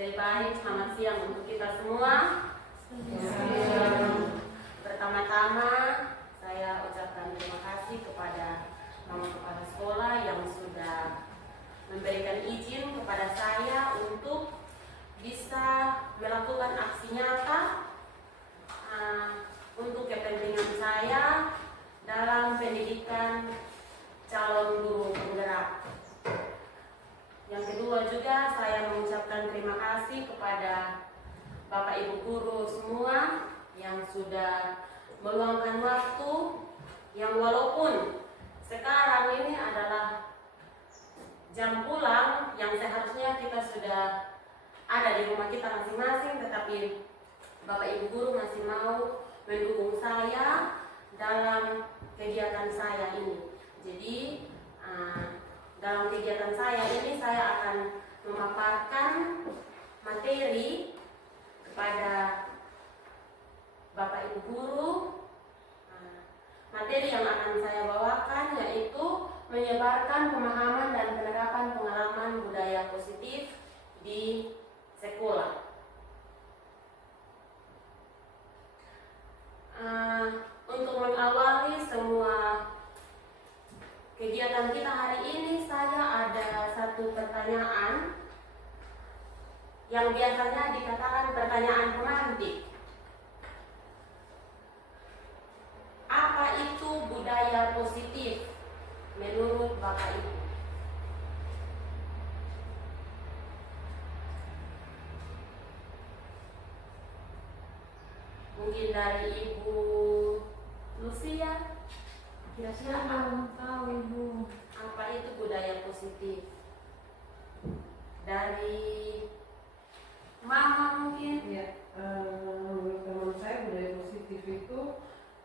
Jadi baik, selamat siang untuk kita semua. Pertama-tama saya ucapkan terima kasih kepada Mama Kepala Sekolah yang sudah memberikan izin kepada saya untuk bisa melakukan aksi nyata untuk kepentingan saya dalam pendidikan calon guru penggerak. Yang kedua juga saya mengucapkan terima kasih kepada Bapak Ibu guru semua yang sudah meluangkan waktu yang walaupun sekarang ini adalah jam pulang yang seharusnya kita sudah ada di rumah kita masing-masing, tetapi Bapak Ibu guru masih mau mendukung saya dalam kegiatan saya ini. Jadi dalam kegiatan saya ini saya akan memaparkan materi kepada Bapak Ibu guru. Materi yang akan saya bawakan yaitu menyebarkan pemahaman dan penerapan pengalaman budaya positif di sekolah. Untuk mengawali semua kegiatan kita hari ini, saya ada satu pertanyaan yang biasanya dikatakan pertanyaan pemantik. Apa itu budaya positif menurut Bapak Ibu? Mungkin dari Ibu Lucia, kira-kira belum tahu Ibu. apa itu budaya positif? Dari Mama mungkin? Ya, menurut teman saya budaya positif itu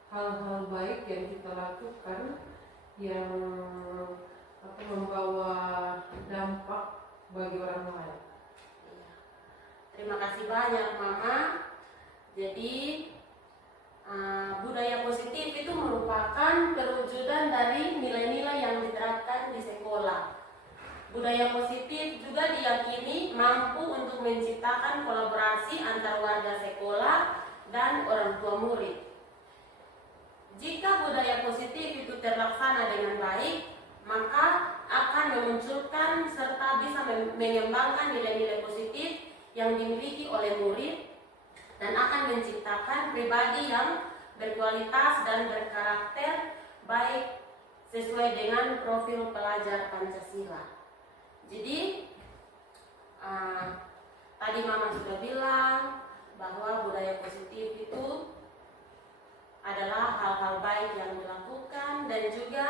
hal-hal baik yang kita lakukan yang membawa dampak bagi orang lain. Terima kasih banyak Mama. Jadi budaya positif itu merupakan perwujudan dari nilai-nilai yang diterapkan di sekolah. Budaya positif juga diyakini mampu untuk menciptakan kolaborasi antar warga sekolah dan orang tua murid. Jika budaya positif itu terlaksana dengan baik, maka akan memunculkan serta bisa mengembangkan nilai-nilai positif yang dimiliki oleh murid dan akan menciptakan pribadi yang berkualitas dan berkarakter baik sesuai dengan profil pelajar Pancasila. Jadi tadi Mama sudah bilang bahwa budaya positif itu adalah hal-hal baik yang dilakukan dan juga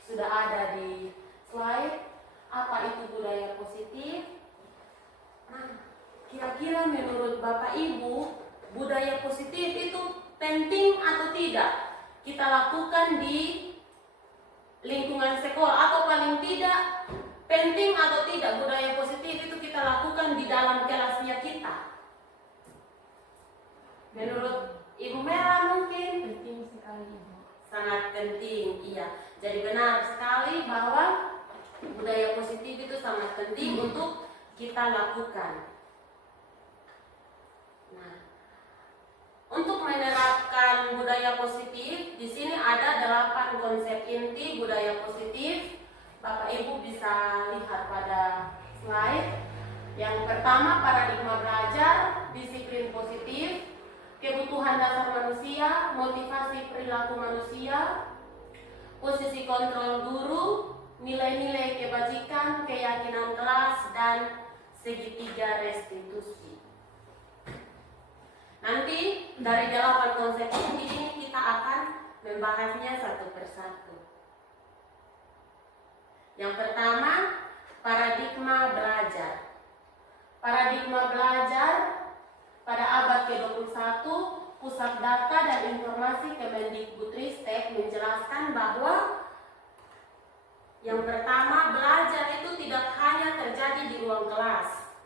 sudah ada di slide apa itu budaya positif. Kira-kira menurut Bapak Ibu, budaya positif itu penting atau tidak kita lakukan di lingkungan sekolah, atau paling tidak penting atau tidak budaya positif itu kita lakukan di dalam kelasnya kita? Menurut Ibu Mera mungkin Penting sekali Ibu. sangat penting, iya. Jadi benar sekali bahwa budaya positif itu sangat penting untuk kita lakukan. Nah, untuk menerapkan budaya positif, di sini ada 8 konsep inti budaya positif. Bapak Ibu bisa lihat pada slide. Yang pertama, paradigma belajar, disiplin positif, kebutuhan dasar manusia, motivasi perilaku manusia, posisi kontrol guru, nilai-nilai kebajikan, keyakinan kelas, dan segitiga restitusi. Nanti dari 8 konsep ini kita akan membahasnya satu persatu. Yang pertama, paradigma belajar. Paradigma belajar pada abad ke-21, Pusat Data dan Informasi Kemendikbudristek menjelaskan bahwa yang pertama, belajar itu tidak hanya terjadi di ruang kelas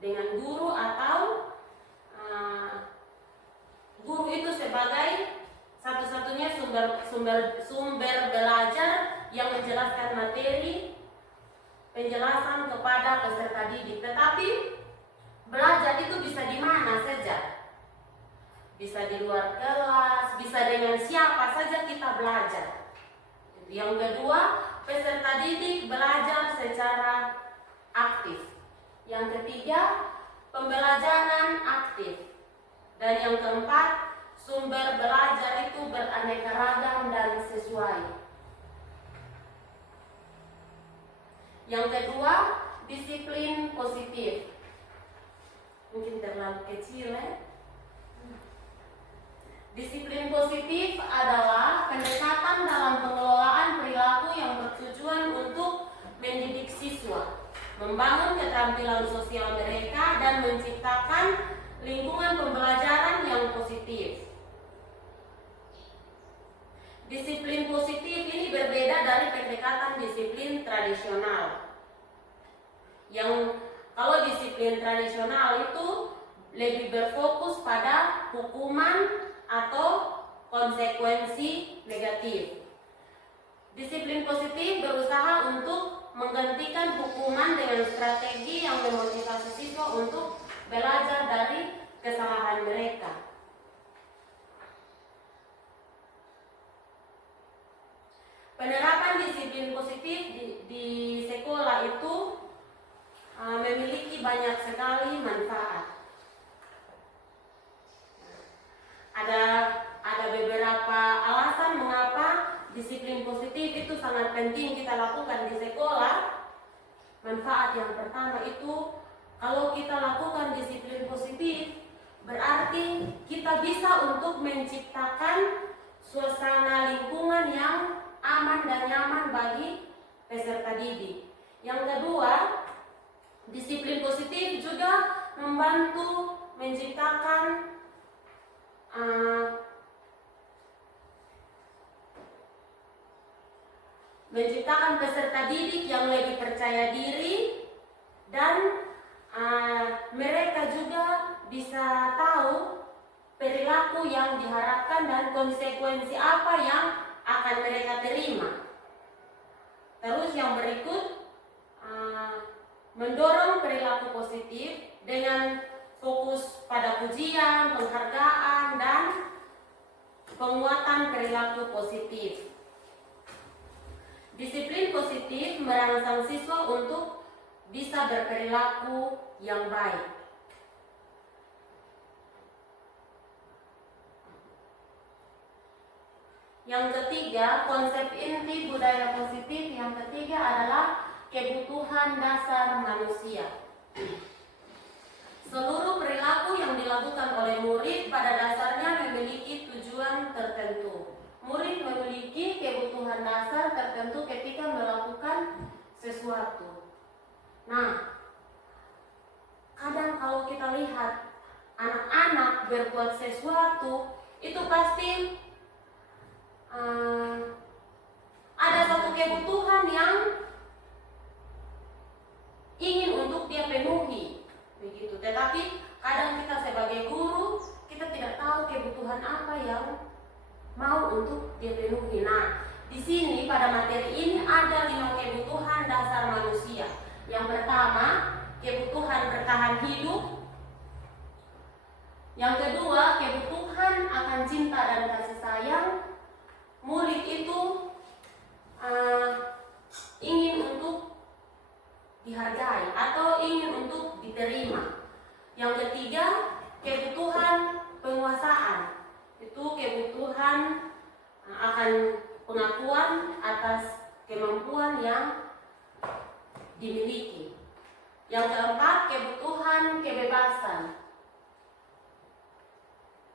dengan guru atau guru itu sebagai satu-satunya sumber belajar yang menjelaskan materi penjelasan kepada peserta didik. Tetapi belajar itu bisa di mana saja. Bisa di luar kelas, bisa dengan siapa saja kita belajar. Yang kedua, peserta didik belajar secara aktif. Yang ketiga, pembelajaran aktif. Dan yang keempat, sumber belajar itu beraneka ragam dan sesuai. Yang kedua, disiplin positif. Mungkin terlalu kecil ya. Disiplin positif adalah pendekatan dalam pengelolaan perilaku yang bertujuan untuk mendidik siswa, membangun keterampilan sosial mereka, dan menciptakan lingkungan pembelajaran yang positif. Disiplin positif ini berbeda dari pendekatan disiplin tradisional. Yang kalau disiplin tradisional itu lebih berfokus pada hukuman atau konsekuensi negatif. Disiplin positif berusaha untuk menggantikan hukuman dengan strategi yang memotivasi siswa untuk belajar dari kesalahan mereka. Penerapan disiplin positif di sekolah itu memiliki banyak sekali manfaat. Ada beberapa alasan mengapa disiplin positif itu sangat penting kita lakukan di sekolah. Manfaat yang pertama itu, kalau kita lakukan disiplin positif, berarti kita bisa untuk menciptakan suasana lingkungan yang aman dan nyaman bagi peserta didik. Yang kedua, disiplin positif juga membantu menciptakan peserta didik yang lebih percaya diri, dan mereka juga bisa tahu perilaku yang diharapkan dan konsekuensi apa yang akan mereka terima. Terus yang berikut, mendorong perilaku positif dengan fokus pada pujian, penghargaan, dan penguatan perilaku positif. Disiplin positif merangsang siswa untuk bisa berperilaku yang baik. Yang ketiga, konsep inti budaya positif yang ketiga adalah kebutuhan dasar manusia. Seluruh perilaku yang dilakukan oleh murid pada dasarnya memiliki tujuan tertentu. Murid memiliki kebutuhan dasar tertentu ketika melakukan sesuatu. Nah, kadang kalau kita lihat anak-anak berbuat sesuatu, itu pasti ada satu kebutuhan yang ingin untuk dia penuhi, begitu. Tetapi kadang kita sebagai guru, kita tidak tahu kebutuhan apa yang mau untuk dia penuhi. Nah, di sini pada materi ini ada 5 kebutuhan dasar manusia. Yang pertama, kebutuhan bertahan hidup. Yang kedua, kebutuhan akan cinta dan kasih sayang. Murid itu ingin untuk dihargai atau ingin untuk diterima. Yang ketiga, kebutuhan penguasaan. Itu kebutuhan akan pengakuan atas kemampuan yang dimiliki. Yang keempat, kebutuhan kebebasan.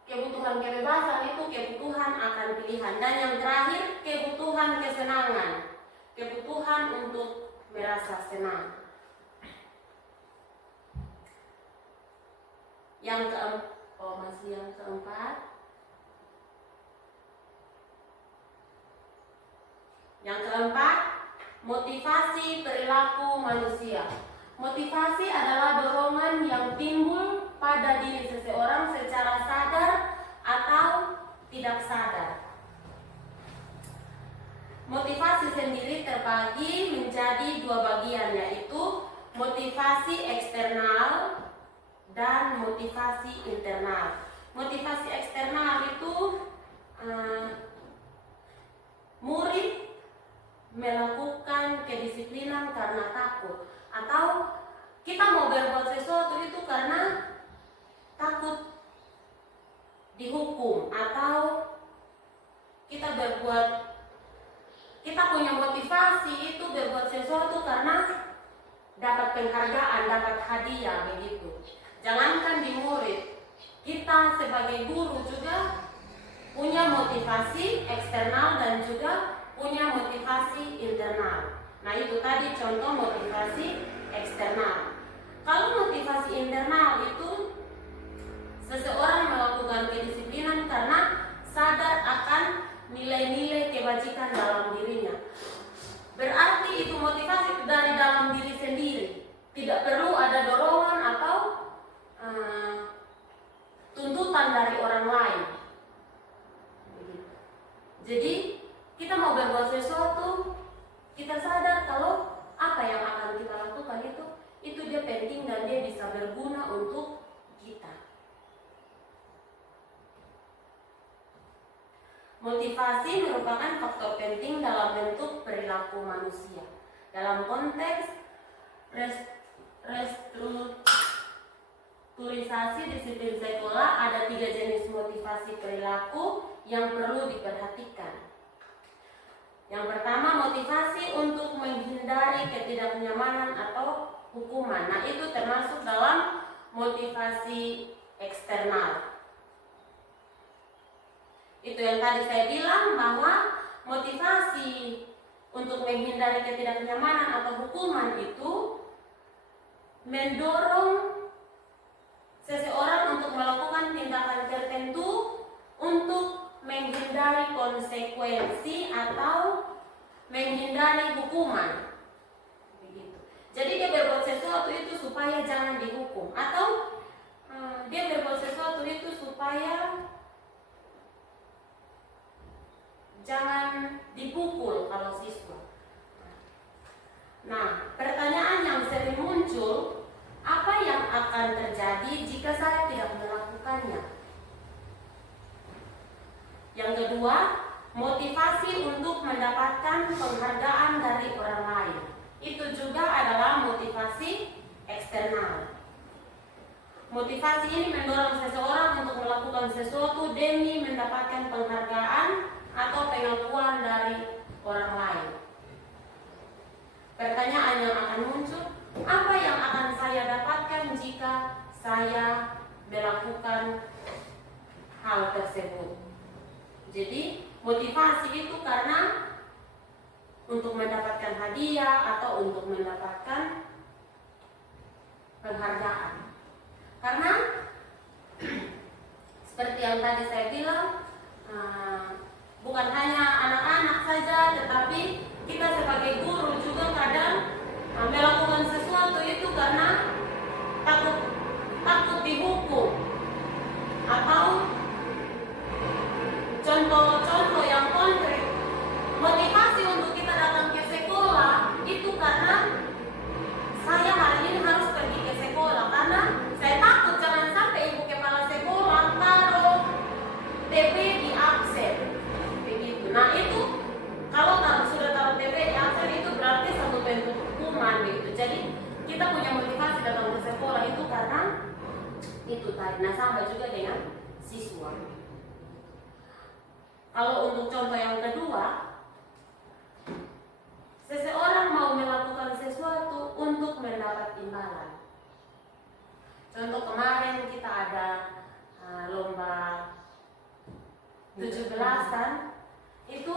Kebutuhan kebebasan itu kebutuhan akan pilihan. Dan yang terakhir, kebutuhan kesenangan. Kebutuhan untuk merasa senang. Yang keempat. Yang keempat, motivasi perilaku manusia. Motivasi adalah dorongan yang timbul pada diri seseorang secara sadar atau tidak sadar. Motivasi sendiri terbagi menjadi dua bagian, yaitu motivasi eksternal dan motivasi internal. Motivasi eksternal itu murid melakukan kedisiplinan karena takut, atau kita mau berbuat sesuatu itu karena takut dihukum, atau kita punya motivasi itu berbuat sesuatu karena dapat penghargaan, dapat hadiah, begitu. Jangankan di murid, kita sebagai guru juga punya motivasi eksternal dan juga punya motivasi internal. Nah, itu tadi contoh motivasi eksternal. Kalau motivasi internal itu seseorang melakukan kedisiplinan karena sadar akan nilai-nilai kebajikan dalam dirinya. Berarti itu motivasi dari dalam diri sendiri, tidak perlu ada dorongan atau tuntutan dari orang lain. Jadi kita mau berbuat sesuatu, kita sadar kalau apa yang akan kita lakukan itu dia penting dan dia bisa berguna untuk kita. Motivasi merupakan faktor penting dalam bentuk perilaku manusia. Dalam konteks restrukturisasi disiplin sekolah, ada 3 jenis motivasi perilaku yang perlu diperhatikan. Yang pertama, motivasi untuk menghindari ketidaknyamanan atau hukuman. Nah, itu termasuk dalam motivasi eksternal. Itu yang tadi saya bilang, bahwa motivasi untuk menghindari ketidaknyamanan atau hukuman itu mendorong seseorang untuk melakukan tindakan tertentu untuk menghindari konsekuensi atau menghindari hukuman. Begitu. Jadi dia berbuat sesuatu itu supaya jangan dihukum, atau dia berbuat sesuatu itu supaya jangan dipukul kalau siswa. Nah, pertanyaan yang sering muncul, apa yang akan terjadi jika saya tidak melakukannya? Yang kedua, motivasi untuk mendapatkan penghargaan dari orang lain. Itu juga adalah motivasi eksternal. Motivasi ini mendorong seseorang untuk melakukan sesuatu demi mendapatkan penghargaan atau pengakuan dari orang lain. Pertanyaan yang akan muncul, apa yang akan saya dapatkan jika saya melakukan hal tersebut? Jadi motivasi itu karena untuk mendapatkan hadiah atau untuk mendapatkan penghargaan. Karena seperti yang tadi saya bilang, bukan hanya anak-anak saja, tetapi kita sebagai guru juga kadang melakukan sesuatu itu karena takut dihukum. Atau contoh-contoh yang konkret, motivasi untuk kita datang ke sekolah itu karena saya hari ini harus pergi ke sekolah, karena saya takut jangan sampai ibu kepala sekolah taruh TP di absen. Begitu. Nah, itu kalau sudah taruh TP di absen itu berarti satu bentuk hukuman, begitu. Jadi kita punya motivasi datang ke sekolah itu karena itu tadi. Nah, sama juga dengan siswa. Kalau untuk contoh yang kedua, seseorang mau melakukan sesuatu untuk mendapat imbalan. Contoh kemarin kita ada lomba 17-an, itu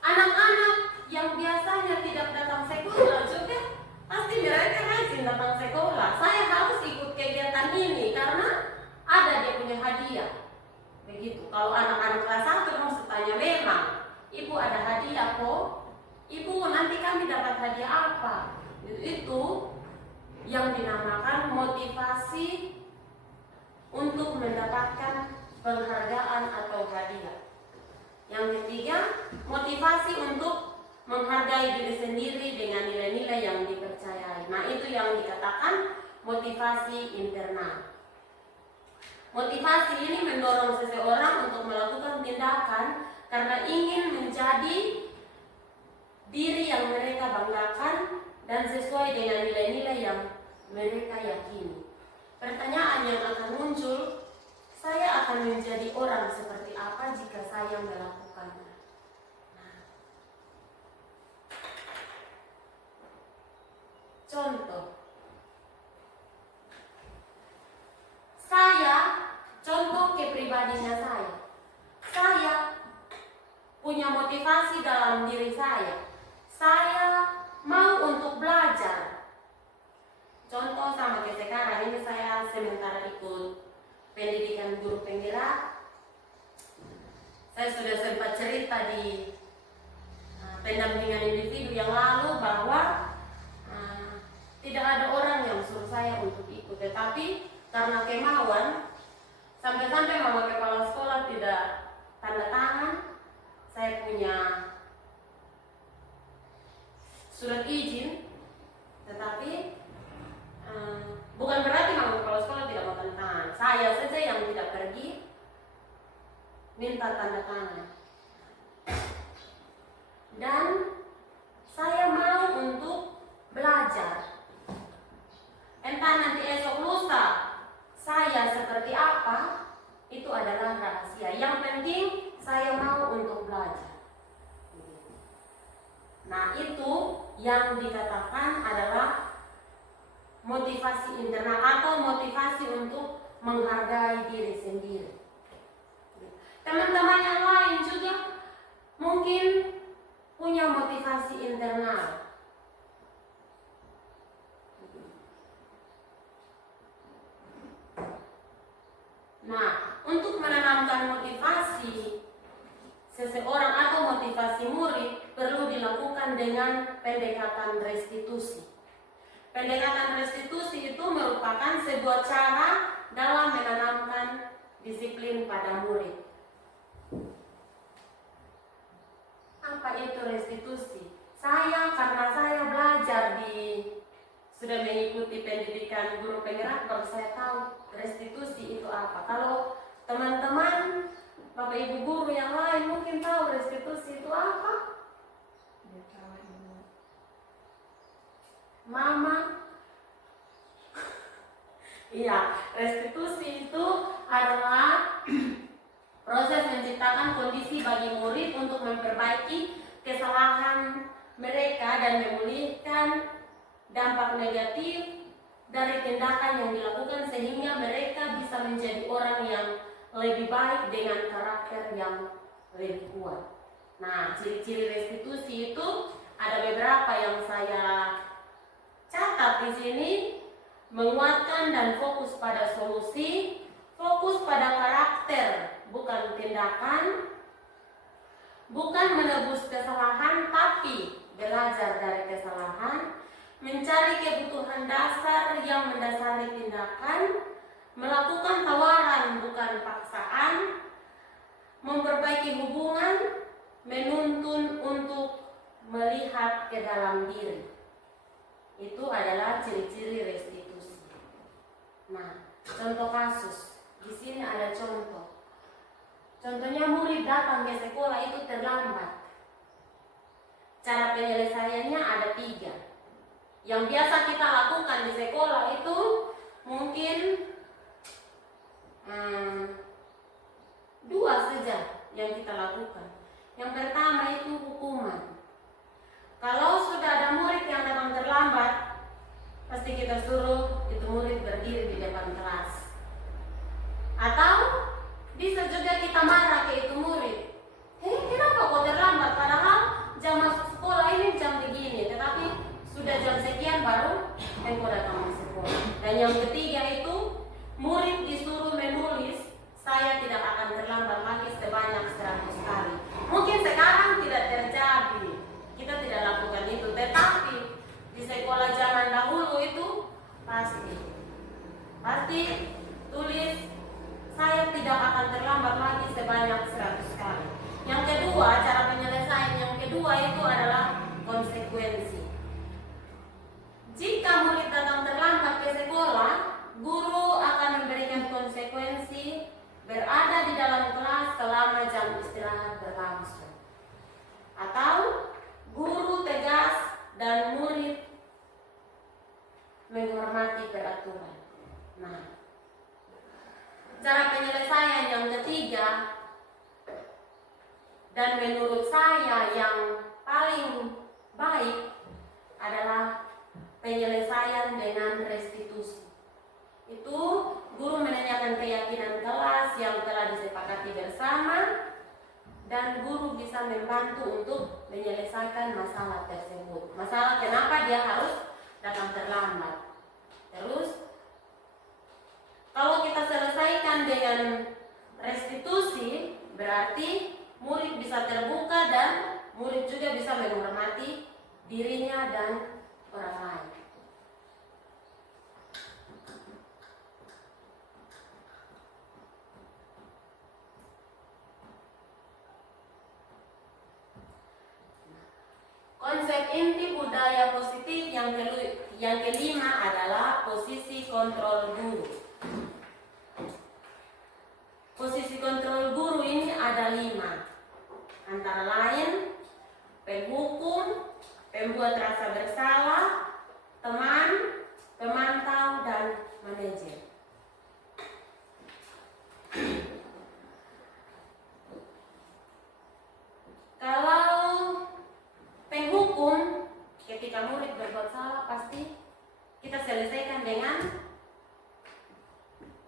anak-anak yang biasanya tidak datang sekolah juga pasti mereka rajin datang sekolah. Saya harus ikut kegiatan ini karena ada dia punya hadiah. Begitu. Kalau anak-anak kelas 1 harus tanya, memang ibu ada hadiah kok? Ibu, nanti kami dapat hadiah apa? Itu yang dinamakan motivasi untuk mendapatkan penghargaan atau hadiah. Yang ketiga, motivasi untuk menghargai diri sendiri dengan nilai-nilai yang dipercayai. Nah, itu yang dikatakan motivasi internal. Motivasi ini mendorong seseorang untuk melakukan tindakan karena ingin menjadi diri yang mereka banggakan dan sesuai dengan nilai-nilai yang mereka yakini. Pertanyaan yang akan muncul, saya akan menjadi orang seperti apa jika saya melakukannya? Nah, contoh, contoh kepribadiannya saya punya motivasi dalam diri saya mau untuk belajar. Contoh sama kayak sekarang ini, saya sementara ikut pendidikan guru penggerak. Saya sudah sempat cerita di pendampingan individu yang lalu bahwa tidak ada orang yang suruh saya untuk ikut, tetapi karena kemauan, sampai-sampai mama kepala sekolah tidak tanda tangan, saya punya surat izin, tetapi bukan berarti mama kepala sekolah tidak mau tanda tangan. Saya saja yang tidak pergi minta tanda tangan. Dan saya mau untuk belajar. Entah nanti esok lusa saya seperti apa, itu adalah rahasia. Yang penting saya mau untuk belajar. Nah, itu yang dikatakan adalah motivasi internal atau motivasi untuk menghargai diri sendiri. Teman-teman yang lain juga mungkin punya motivasi internal. Nah, untuk menanamkan motivasi seseorang atau motivasi murid perlu dilakukan dengan pendekatan restitusi. Pendekatan restitusi itu merupakan sebuah cara dalam menanamkan disiplin pada murid. Apa itu restitusi? Karena saya belajar sudah mengikuti pendidikan guru penggerak, baru saya tahu restitusi itu apa. Kalau teman-teman, Bapak Ibu guru yang lain mungkin tahu restitusi itu apa? Mama? Iya, restitusi itu adalah proses menciptakan kondisi bagi murid untuk memperbaiki kesalahan mereka dan memulihkan dampak negatif dari tindakan yang dilakukan sehingga mereka bisa menjadi orang yang lebih baik dengan karakter yang lebih kuat. Nah, ciri-ciri restitusi itu ada beberapa yang saya catat di sini: menguatkan dan fokus pada solusi, fokus pada karakter bukan tindakan, bukan menebus kesalahan tapi belajar dari kesalahan, mencari kebutuhan dasar yang mendasari tindakan, melakukan tawaran bukan paksaan, memperbaiki hubungan, menuntun untuk melihat ke dalam diri. Itu adalah ciri-ciri restitusi. Nah, contoh kasus. Di sini ada contoh. Contohnya murid datang ke sekolah itu terlambat. Cara penyelesaiannya ada 3. Yang biasa kita lakukan di sekolah itu mungkin 2 saja yang kita lakukan. Yang pertama itu hukuman. Kalau sudah ada murid yang datang terlambat, pasti kita suruh itu murid berdiri di depan kelas. Atau bisa juga kita marah ke itu murid. Kenapa kok terlambat? Padahal jam masuk sekolah ini jam begini, tetapi sudah jam sekian baru engkau datang ke sekolah. Dan yang ketiga itu murid disuruh menulis, saya tidak akan terlambat lagi sebanyak 100 kali. Mungkin sekarang tidak terjadi, kita tidak lakukan itu, tetapi di sekolah zaman dahulu itu pasti tulis, saya tidak akan terlambat lagi sebanyak 100 kali. Yang kedua, cara penyelesaian yang kedua itu adalah konsekuensi. Jika murid datang terlambat ke sekolah, guru akan memberikan konsekuensi berada di dalam kelas selama jam istirahat berlangsung. Atau guru tegas dan murid menghormati peraturan. Nah, cara penyelesaian yang ketiga dan menurut saya yang paling baik adalah penyelesaian dengan restitusi. Itu guru menanyakan keyakinan kelas yang telah disepakati bersama dan guru bisa membantu untuk menyelesaikan masalah tersebut. Masalah kenapa dia harus datang terlambat. Terus kalau kita selesaikan dengan restitusi, berarti murid bisa terbuka dan murid juga bisa menghormati dirinya dan orang lain. Konsep inti budaya positif yang kelima adalah posisi kontrol guru. Posisi kontrol guru ini ada 5, antara lain penghukum, pembuat rasa bersalah, teman, pemantau, dan manajer. Kalau penghukum, ketika murid berbuat salah pasti kita selesaikan dengan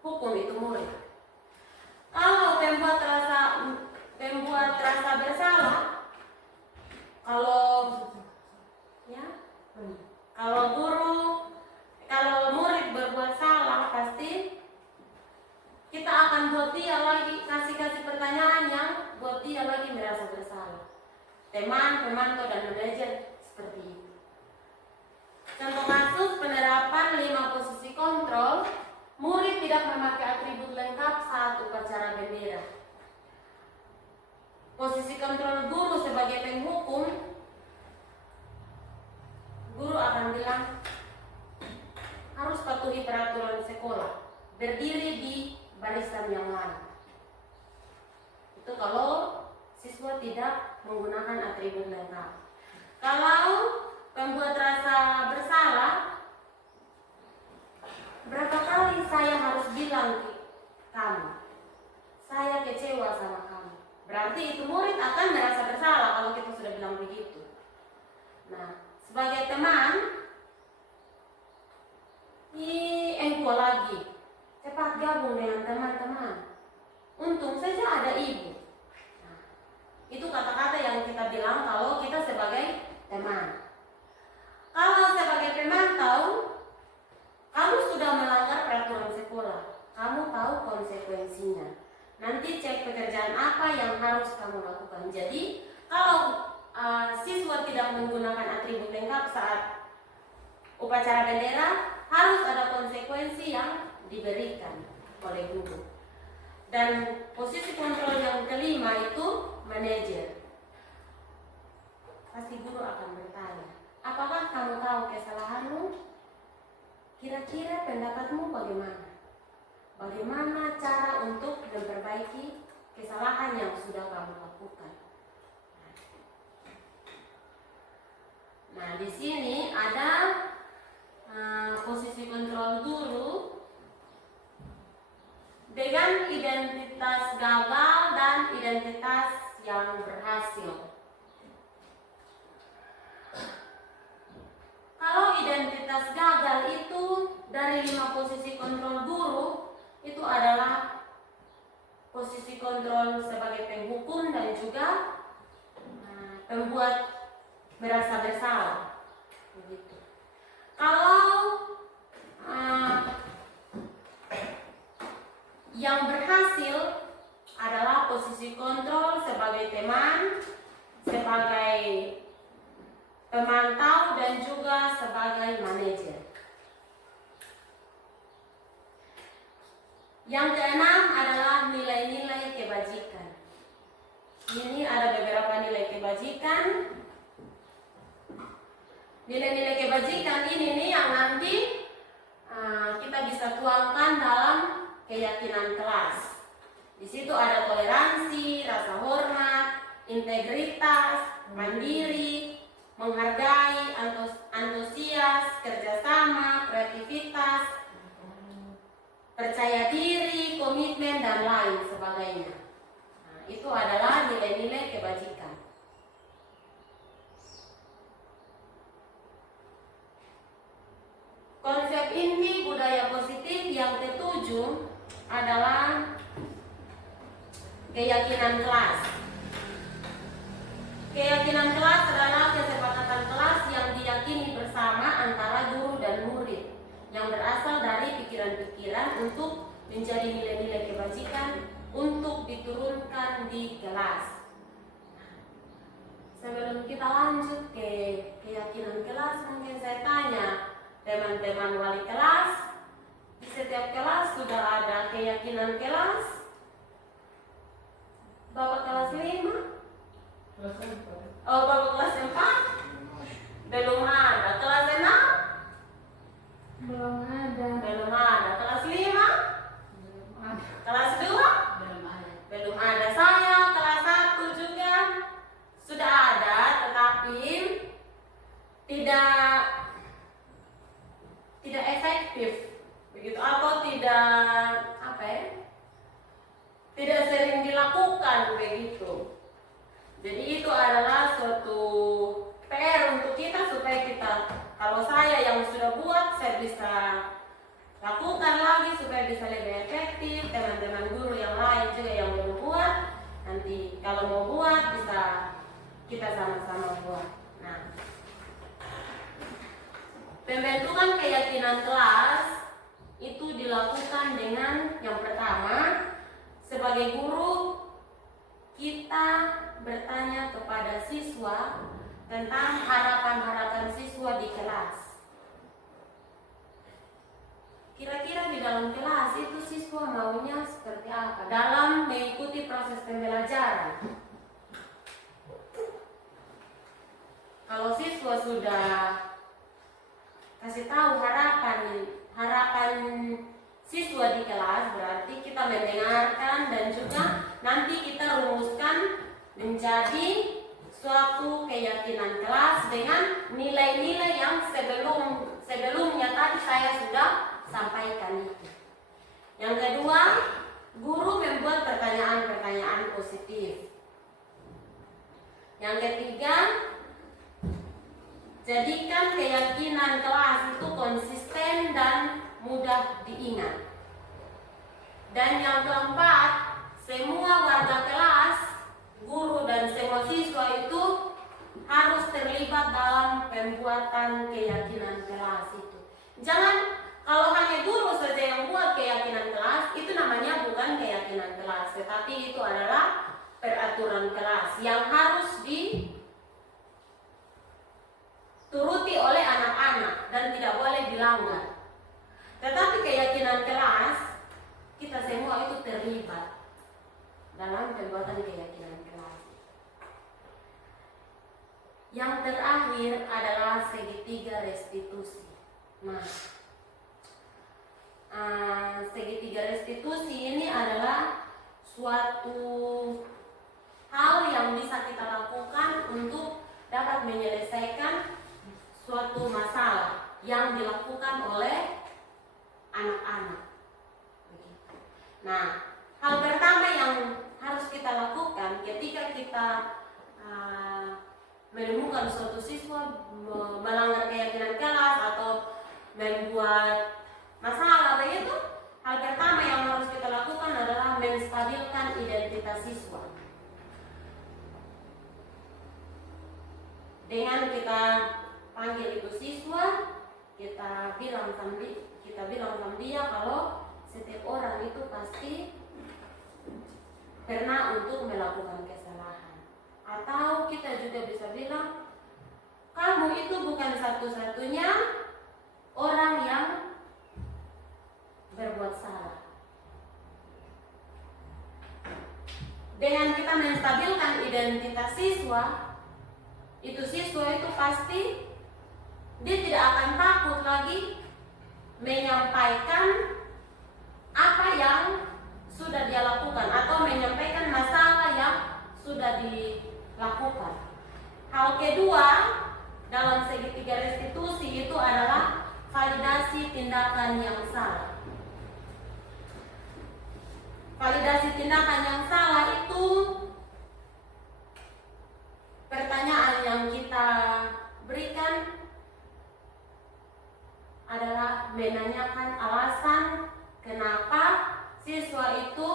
hukum itu murid. Kalau pembuat rasa bersalah, kalau murid berbuat salah pasti kita akan buat dia lagi, kasih pertanyaan yang buat dia lagi merasa bersalah. Teman, pemantau, dan manajer seperti itu. Contoh kasus penerapan 5 posisi kontrol, murid tidak memakai atribut lengkap saat upacara bendera. Posisi kontrol guru sebagai penghukum, guru akan bilang harus patuhi peraturan sekolah, berdiri di barisan yang lain. Itu kalau siswa tidak menggunakan atribut lengkap. Kalau pembuat rasa bersalah, berapa kali saya harus bilang ke kamu, saya kecewa sama kamu. Berarti itu murid akan merasa bersalah kalau kita sudah bilang begitu. Nah, sebagai teman, engkau lagi, cepat gabung dengan teman-teman. Untung saja ada ibu. Nah, itu kata-kata yang kita bilang kalau kita sebagai teman. Kalau sebagai pemantau, kamu sudah melanggar peraturan sekolah, kamu tahu konsekuensinya. Nanti cek pekerjaan apa yang harus kamu lakukan. Jadi, kalau siswa tidak menggunakan atribut lengkap saat upacara bendera, harus ada konsekuensi yang diberikan oleh guru. Dan posisi kontrol yang kelima itu manajer. Pasti guru akan bertanya, apakah kamu tahu kesalahanmu? Kira-kira pendapatmu bagaimana? Bagaimana cara untuk memperbaiki kesalahan yang sudah kamu lakukan? Nah, di sini ada posisi kontrol guru dengan identitas gagal dan identitas yang berhasil. Kalau identitas gagal itu dari 5 posisi kontrol guru, itu adalah posisi kontrol sebagai penghukum dan juga pembuat merasa bersalah. Begitu. Kalau yang berhasil adalah posisi kontrol sebagai teman, sebagai pemantau, dan juga sebagai manajer. Yang keenam adalah nilai-nilai kebajikan. Ini ada beberapa nilai kebajikan. Nilai-nilai kebajikan ini nih yang nanti kita bisa tuangkan dalam keyakinan kelas. Di situ ada toleransi, rasa hormat, integritas, mandiri, menghargai, antusias, kerjasama, kreativitas, percaya diri, komitmen, dan lain sebagainya. Nah, itu adalah nilai-nilai kebajikan. Konsep inti budaya positif yang ketujuh adalah keyakinan kelas. Keyakinan kelas adalah kesepakatan kelas yang diyakini bersama antara guru dan murid, yang berasal dari pikiran-pikiran untuk menjadi nilai-nilai kebajikan untuk diturunkan di kelas. Sebelum kita lanjut ke keyakinan kelas, mungkin saya tanya teman-teman wali kelas, di setiap kelas sudah ada keyakinan kelas. Bapak kelas 5? Kelas 4. Oh, bapak kelas 4? Belum ada. Kelas 6? Belum ada. Belum ada. Kelas 5? Belum ada. Kelas 2? Belum ada. Belum ada. Saya kelas 1 juga sudah ada, tetapi tidak efektif begitu, atau tidak tidak sering dilakukan begitu. Jadi itu adalah suatu PR untuk kita, supaya kita, kalau saya yang sudah buat, saya bisa lakukan lagi supaya bisa lebih efektif. Teman-teman guru yang lain juga yang belum buat, nanti kalau mau buat bisa kita sama-sama buat. Nah, pembentukan keyakinan kelas itu dilakukan dengan yang pertama, sebagai guru kita bertanya kepada siswa tentang harapan-harapan siswa di kelas. Kira-kira di dalam kelas itu siswa maunya seperti apa dalam mengikuti proses pembelajaran? Kalau siswa sudah kasih tahu harapan siswa di kelas, berarti kita mendengarkan dan juga nanti kita rumuskan menjadi suatu keyakinan kelas dengan nilai-nilai yang sebelumnya tadi saya sudah sampaikan itu. Yang kedua, guru membuat pertanyaan-pertanyaan positif. Yang ketiga, jadikan keyakinan kelas itu konsisten dan mudah diingat. Dan yang keempat, semua warga kelas, guru dan semua siswa itu harus terlibat dalam pembuatan keyakinan kelas itu. Jangan kalau hanya guru saja yang buat keyakinan kelas, itu namanya bukan keyakinan kelas, tetapi itu adalah peraturan kelas yang harus dituruti oleh anak-anak dan tidak boleh dilanggar. Tetapi keyakinan kelas, kita semua itu terlibat dalam pembuatan keyakinan kelas. Yang terakhir adalah segitiga restitusi. Nah, segitiga restitusi ini adalah suatu hal yang bisa kita lakukan untuk dapat menyelesaikan suatu masalah yang dilakukan oleh anak-anak. Nah, hal pertama yang harus kita lakukan ketika kita menemukan suatu siswa melanggar keyakinan kelas atau membuat masalah begitu, hal pertama yang harus kita lakukan adalah menstabilkan identitas siswa. Dengan kita panggil itu siswa, kita bilang sama dia kalau setiap orang itu pasti pernah untuk melakukan kesalahan. Atau kita juga bisa bilang, kamu itu bukan satu-satunya orang yang berbuat salah. dengan kita menstabilkan identitas siswa, siswa itu pasti dia tidak akan takut lagi menyampaikan apa yang sudah dia lakukan atau menyampaikan masalah yang sudah dilakukan. Hal kedua dalam segitiga restitusi itu adalah validasi tindakan yang salah. Validasi tindakan yang salah itu pertanyaan yang kita berikan adalah menanyakan alasan kenapa siswa itu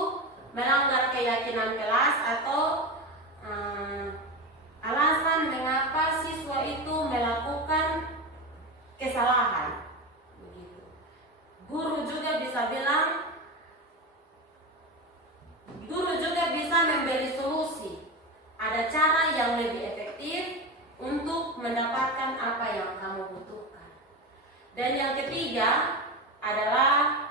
melanggar keyakinan kelas atau alasan mengapa siswa itu melakukan kesalahan. Begitu. Guru juga bisa memberi solusi. Ada cara yang lebih efektif untuk mendapatkan apa yang kamu butuhkan. Dan yang ketiga adalah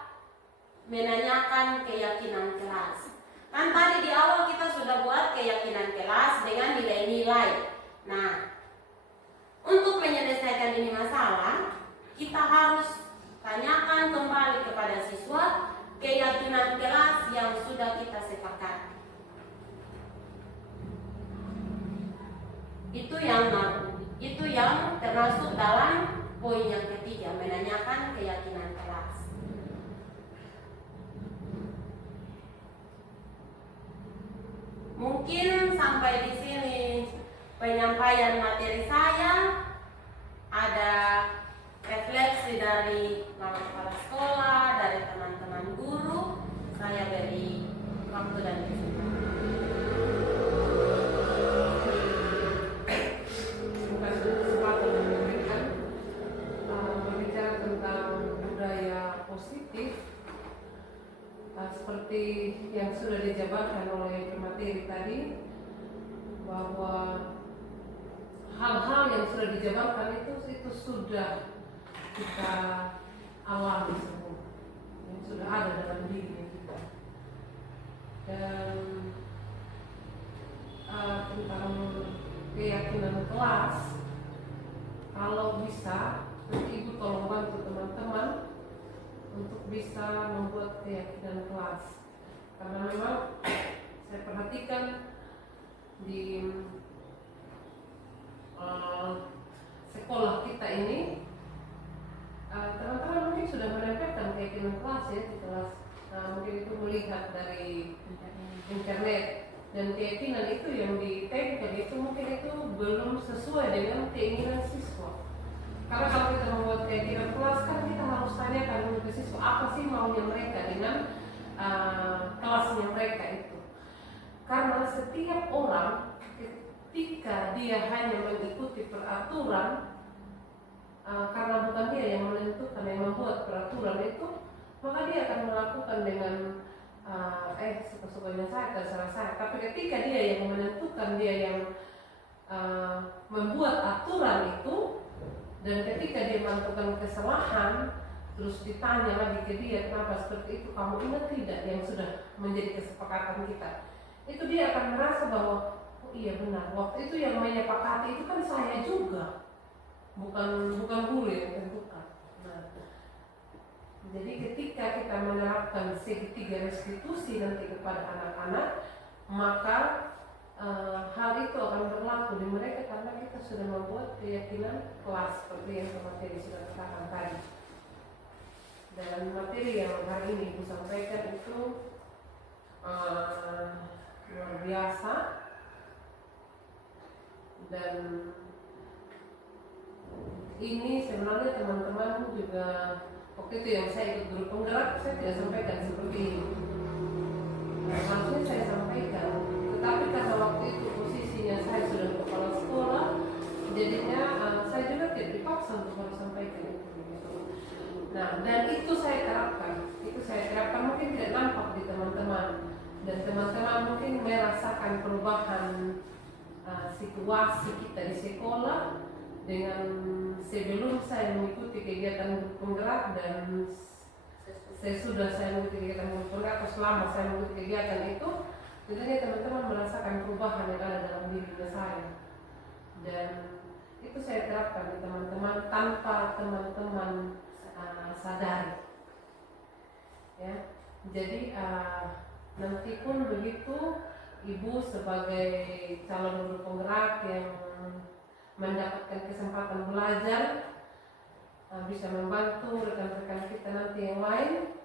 menanyakan keyakinan kelas. Kan tadi di awal kita sudah buat keyakinan kelas dengan nilai-nilai. Nah, untuk menyelesaikan ini masalah, kita harus tanyakan kembali kepada siswa keyakinan kelas yang sudah kita sepakati. Itu yang termasuk dalam poin yang ketiga, menanyakan keyakinan kelas. Mungkin sampai di sini penyampaian materi saya. Ada refleksi dari Bapak Kepala Sekolah, dari teman-teman guru. Saya beri waktu dan kesempatan. Bukan kesempatan memberikan berbicara tentang budaya positif, seperti yang sudah dijabarkan oleh pemateri tadi, bahwa hal-hal yang sudah dijabarkan itu sudah kita alami semua, yang sudah ada dalam diri kita. Dan tentang keyakinan kelas, kalau bisa Ibu tolong bantu teman-teman untuk bisa membuat keyakinan kelas, karena memang saya perhatikan di sekolah kita ini, teman-teman mungkin sudah menempelkan keyakinan kelas ya di kelas. Mungkin itu melihat dari internet, dan keyakinan itu yang ditempel itu mungkin itu belum sesuai dengan keinginan siswa. Karena kalau kita membuat keyakinan kelas, kan kita harus tanyakan dulu ke siswa apa sih maunya mereka dengan kelasnya mereka itu. Karena setiap orang ketika dia hanya mengikuti peraturan, karena bukan dia yang menentukan, yang membuat peraturan itu, maka dia akan melakukan dengan suka-sukanya saya, terserah saya. Tapi ketika dia yang menentukan, dia yang membuat aturan itu, dan ketika dia melakukan kesalahan, terus ditanya lagi ke dia kenapa seperti itu, kamu ingat tidak yang sudah menjadi kesepakatan kita, itu dia akan merasa bahwa oh iya benar, waktu itu yang menyepakati itu kan saya juga, bukan guru yang tentukan. Nah, jadi ketika kita menerapkan segitiga restitusi nanti kepada anak-anak, maka hal itu akan berlaku di mereka karena kita sudah membuat keyakinan kelas seperti yang materi sudah katakan tadi. Dan materi yang hari ini Ibu sampaikan itu luar biasa, dan ini sebenarnya teman-teman juga waktu itu yang saya ikut guru penggerak, saya tidak sampaikan seperti ini. Maksudnya saya sampaikan, tetapi karena waktu itu posisinya saya sudah kepala sekolah, jadinya saya juga tidak dipaksa untuk harus sampaikan itu. Nah, dan itu saya terapkan, mungkin tidak nampak di teman-teman, dan teman-teman mungkin merasakan perubahan situasi kita di sekolah dengan sebelum saya mengikuti kegiatan penggerak dan sesudah saya mengikuti kegiatan penggerak atau selama saya mengikuti kegiatan itu, Tentunya teman-teman merasakan perubahan yang ada dalam dirinya saya, dan itu saya terapkan di teman-teman tanpa teman-teman sadari. Ya, jadi nanti pun begitu ibu sebagai calon guru penggerak yang mendapatkan kesempatan belajar, bisa membantu rekan-rekan kita nanti yang lain.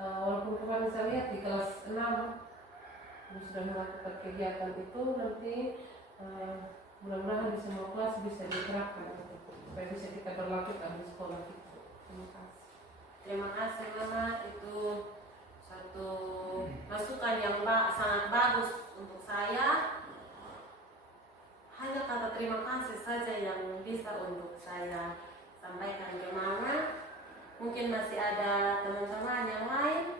Walaupun kemarin saya lihat di kelas 6 sudah melakukan kegiatan itu, nanti mudah-mudahan di semua kelas bisa diterapkan supaya bisa kita berlakukan di sekolah kita. Terima kasih. Terima kasih Mama, itu satu masukan yang sangat bagus untuk saya. Hanya kata terima kasih saja yang bisa untuk saya sampaikan ke Mama. Mungkin masih ada teman-teman yang lain,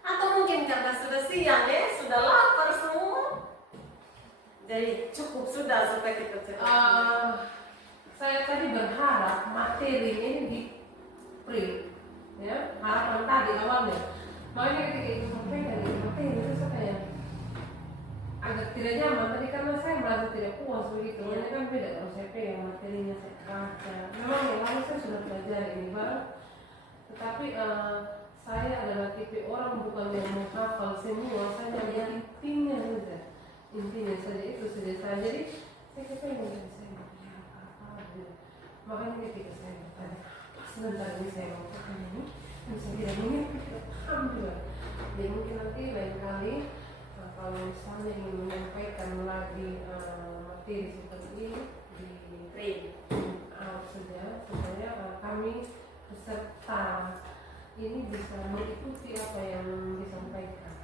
atau mungkin karena sudah siang ya, sudah lapar semua, jadi cukup sudah supaya kita cerita. Saya tadi berharap materi ini di print, ya, harapan tadi awalnya. Makanya ketika itu sampaikan di materi itu saya kayak agak tidak nyaman tadi karena saya merasa tidak puas begitu. Ini kan beda kalau saya pegang materinya, saya baca. Memang yang lalu saya sudah pelajari ini Bang, tetapi saya adalah tipe orang bukan yang menghafal semua, saya hanya intinya saja. Intinya saja itu saja saya. Jadi saya kepengen dari saya apa. Makanya ketika saya bertanya, sebentar ini saya mau tanya ini, saya tidak mengerti, alhamdulillah. Jadi mungkin nanti lain kali kalau misalnya ingin menyampaikan lagi materi seperti ini di Print saja, supaya kami peserta ini bisa mengikuti apa yang disampaikan.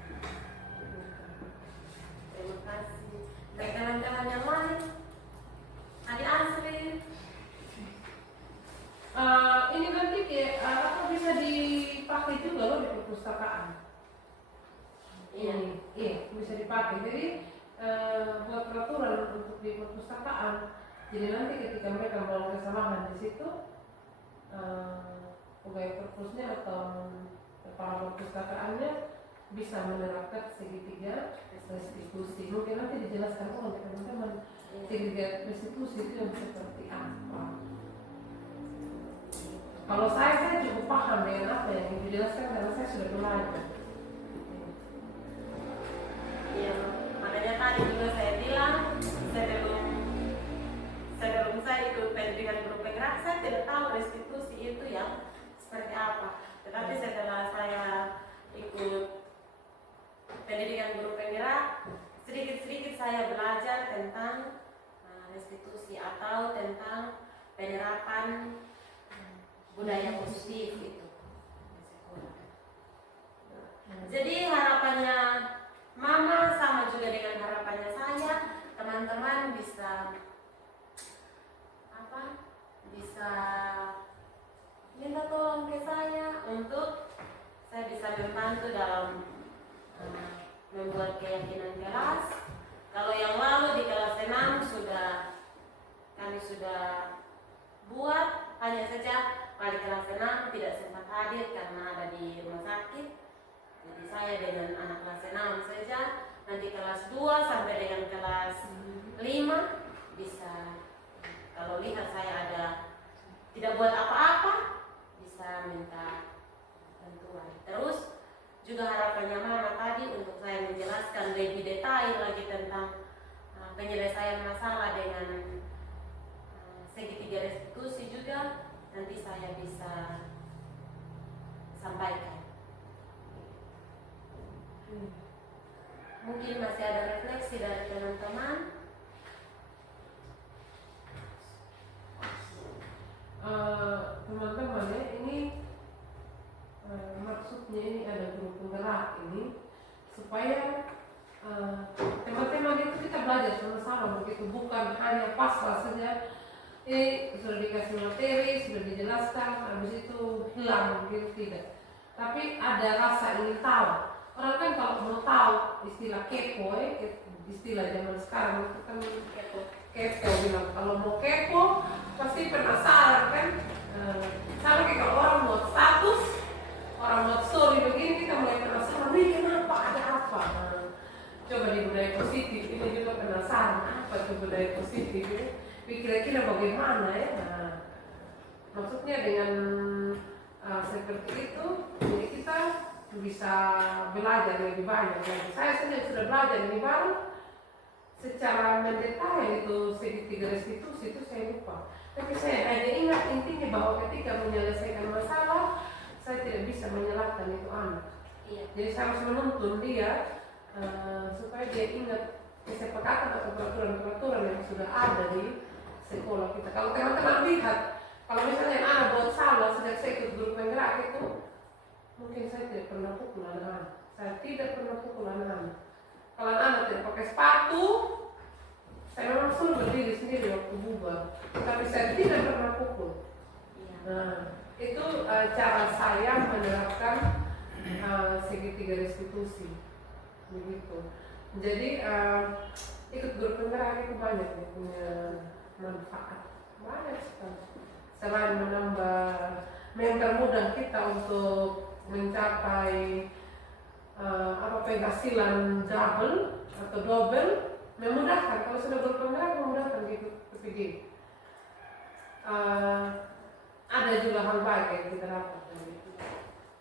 terima kasih. Baik teman-teman yang lain, Adik Asri, ini nanti apa bisa dipakai juga loh di perpustakaan. Iya, bisa dipakai. Jadi buat peraturan untuk di perpustakaan. Jadi nanti ketika mereka membangun kesalahan di situ, pegawai perpusnya atau kepala perpustakaannya bisa menerapkan segitiga restitusi. Mungkin nanti dijelaskan oleh teman-teman segitiga restitusi itu yang seperti apa. Kalau saya cukup paham dengan apa yang dijelaskan karena saya sudah belajar. Iya, makanya tadi juga saya bilang sebelum saya ikut pendidikan guru penggerak, saya tidak tahu restitusi itu ya seperti apa. Tetapi setelah saya ikut pendidikan guru penggerak, sedikit-sedikit saya belajar tentang restitusi atau tentang penerapan budaya positif itu. Jadi harapannya Mama sama juga dengan harapannya saya, teman-teman bisa minta tolong ke saya untuk saya bisa membantu dalam membuat keyakinan kelas. Kalau yang lalu di kelas 6 kami sudah buat, hanya saja pada kelas 6 tidak sempat hadir karena ada di rumah sakit. Jadi saya dengan anak kelas 6 saja. Nanti kelas 2 sampai dengan kelas 5 bisa, kalau lihat saya ada tidak buat apa-apa, bisa minta bantuan. Terus juga harapannya Mama tadi untuk saya menjelaskan lebih detail lagi tentang penyelesaian masalah dengan segitiga restitusi juga nanti saya bisa sampaikan. Mungkin masih ada refleksi dari teman-teman. Teman-teman ya, ini maksudnya ini ada guru penggerak ini supaya teman-teman itu kita belajar sama-sama begitu, bukan hanya pasrah saja. Sudah dikasih materi, sudah dijelaskan, habis itu hilang begitu, tidak. Tapi ada rasa ingin tahu. Orang kan kalau mau tahu, istilah kepo, istilah zaman sekarang itu kan kepo bilang. Kalau mau kepo pasti penasaran kan. Sama kayak kalau orang buat status, orang buat story begitu. anak ya. Nah, maksudnya dengan seperti itu, jadi kita bisa belajar lebih banyak. Jadi saya sendiri sudah belajar lebih banyak secara mendetail itu segitiga restitusi itu saya lupa. Tapi saya hanya ingat intinya bahwa ketika menyelesaikan masalah, saya tidak bisa menyalahkan itu anak. Iya. Jadi saya harus menuntun dia supaya dia ingat kesepakatan atau peraturan-peraturan yang sudah ada di sekolah kita. Kalau teman-teman lihat, kalau misalnya anak buat salah sejak saya ikut grup penggerak itu, mungkin saya tidak pernah pukul anak-anak. Saya tidak pernah pukul anak-anak. Kalau anak tidak pakai sepatu, saya memang suruh berdiri sendiri waktu bubar. Tapi saya tidak pernah pukul. Iya. Nah, itu cara saya menerapkan segitiga restitusi. Begitu. Jadi ikut grup penggerak itu banyak ya, punya manfaat banyak sekali. Selain mempermudah kita untuk mencapai penghasilan double atau double, memudahkan. Kalau sudah grup penggerak memudahkan gitu PPG. Ada juga hal baik yang kita dapat dari itu.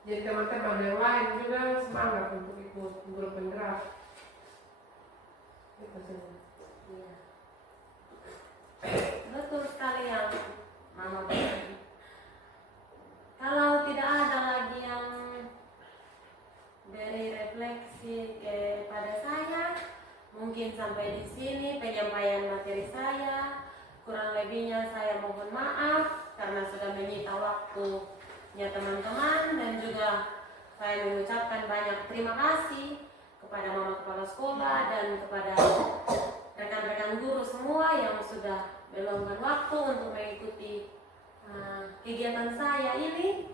Jadi teman-teman yang lain juga semangat untuk ikut grup penggerak. Itu saja. Iya. Betul sekali yang Mama bilang. Kalau tidak ada lagi yang beri refleksi kepada saya, mungkin sampai di sini penyampaian materi saya. Kurang lebihnya saya mohon maaf karena sudah menyita waktunya teman-teman, dan juga saya mengucapkan banyak terima kasih kepada Mama Kepala Sekolah dan kepada rekan-rekan guru semua yang sudah meluangkan waktu untuk mengikuti kegiatan saya ini.